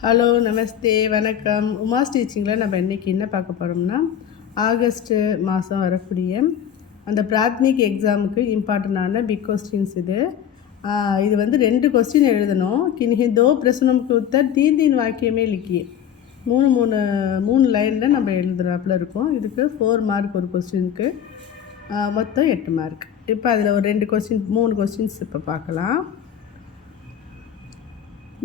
Hello, நமஸ்தே, வணக்கம். உமாஸ் டீச்சிங்கில் நம்ம இன்றைக்கி என்ன பார்க்க போகிறோம்னா, ஆகஸ்ட்டு மாதம் வரக்கூடிய அந்த பிராத்மிக் எக்ஸாமுக்கு இம்பார்ட்டண்டான பிக் கொஸ்டின்ஸ் இது. இது வந்து 2 கொஸ்டின் எழுதணும். கின்ஹி தோ பிரசனம் के उत्तर 3 वाक्य में लिखिए. 3 லைனில் நம்ம எழுதுறாப்புல இருக்கும். இதுக்கு 4 மார்க் ஒரு கொஸ்டினுக்கு, மொத்தம் 8 மார்க். இப்போ அதில் ஒரு 3 கொஸ்டின்ஸ் இப்போ பார்க்கலாம்.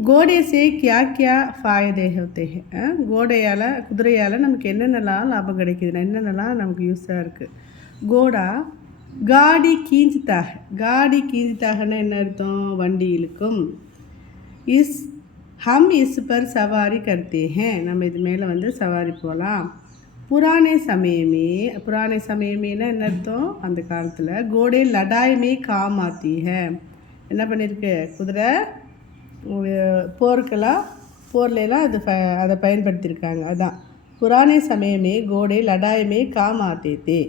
கோடே से क्या क्या फ़ायदे होते हैं? கோடையால் குதிரையால் நமக்கு என்னென்னலாம் லாபம் கிடைக்குதுன்னா என்னென்னலாம் நமக்கு யூஸாக இருக்குது. கோடா காடி கீஞ்சித்தாக. காடி கீஞ்சித்தாகன்னா என்ன அர்த்தம்? வண்டி இழுக்கும். हम इस पर सवारी करते हैं. நம்ம இது மேலே வந்து சவாரி போகலாம். புராணே சமயமேனா என்ன அர்த்தம்? அந்த காலத்தில் கோடே லடாய்மே காம் ஆத்தி ஹே. என்ன பண்ணியிருக்கு? குதிரை போர்லாம் அதை பயன்படுத்தியிருக்காங்க. அதான் புராணே சமயமே கோடே லடாயமே காம் ஆத்தே தே.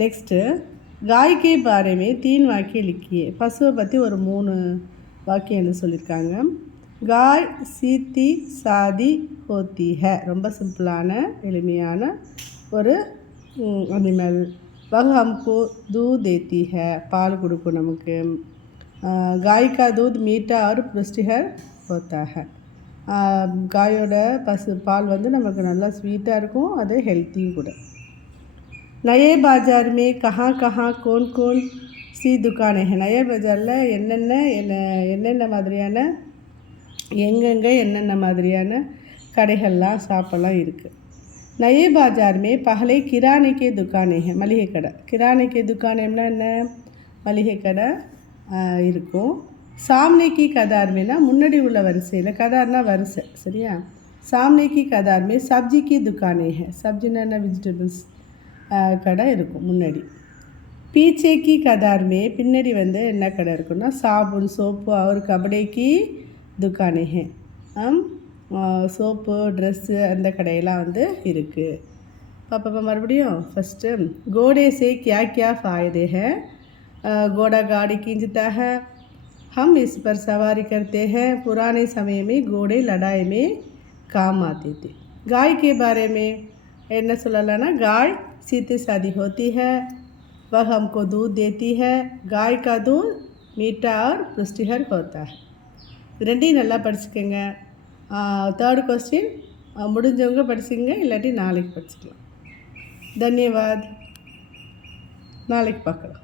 நெக்ஸ்ட்டு காய்கே பாரேமே 3 வாக்கிய லிக்கியே. பசுவை பற்றி ஒரு 3 வாக்கியம் எழுத சொல்லியிருக்காங்க. காய் சீத்தி சாதி ஹோத்தி ஹே. ரொம்ப சிம்பிளான எளிமையான ஒரு அனிமல். வஹ் ஹம்கோ दूध देती है. பால் கொடுக்கும் நமக்கு. गाय का दूध मीठा और पुष्टिकर होता है. காயோட பால் வந்து நமக்கு நல்லா ஸ்வீட்டாக இருக்கும், அது ஹெல்த்தியும் கூட. நயே பாஜார் மே கஹாं கஹாं கோன் கோன் சி துக்கானே ஹே. நயே பாஜாரில் என்னென்ன மாதிரியான எங்கெங்கே என்னென்ன மாதிரியான கடைகள்லாம் ஷாப்பெல்லாம் இருக்குது. நயே பாஜார் மே பஹலே கிரானிக்கே துக்கானே ஹே. மளிகை கடை. கிரானிக்கே துக்கானேம்னா என்ன? மளிகை கடை இருக்கும். சாம்னேக்கி கதார்மேனா முன்னாடி உள்ள வரிசையில், கதார்னா வரிசை, சரியா? சாம்னேக்கி கதார்மே சப்ஜிக்கு துக்கானே ஹே. சப்ஜின்னா என்ன? வெஜிடபிள்ஸ் கடை இருக்கும் முன்னாடி. பீச்சேக்கி கதார்மே பின்னாடி வந்து என்ன கடை இருக்குன்னா சாபுன் சோப்பு और कपड़े की दुकानें हैं. சோப்பு ட்ரெஸ்ஸு அந்த கடையெல்லாம் வந்து இருக்குது. பாப்பா மறுபடியும் ஃபஸ்ட்டு கோடே से क्या क्या फ़ायदे हैं? घोड़ा गाड़ी खींचता है. हम इस पर सवारी करते हैं. पुराने समय में घोड़े लड़ाई में काम आते थे. गाय के बारे में என்ன சொல்லலாம்னா, गाय सीधी सादी होती है. वह हमको दूध देती है. गाय का दूध मीठा और पुष्टिकर होता है. ரெண்டையும் நல்லா படிச்சுக்கோங்க. 3rd கொஸ்டின் முடிஞ்சவங்க படிச்சுங்க, இல்லாட்டி நாளைக்கு படிச்சுக்கலாம். தன்யவாத். நாளைக்கு பார்க்கலாம்.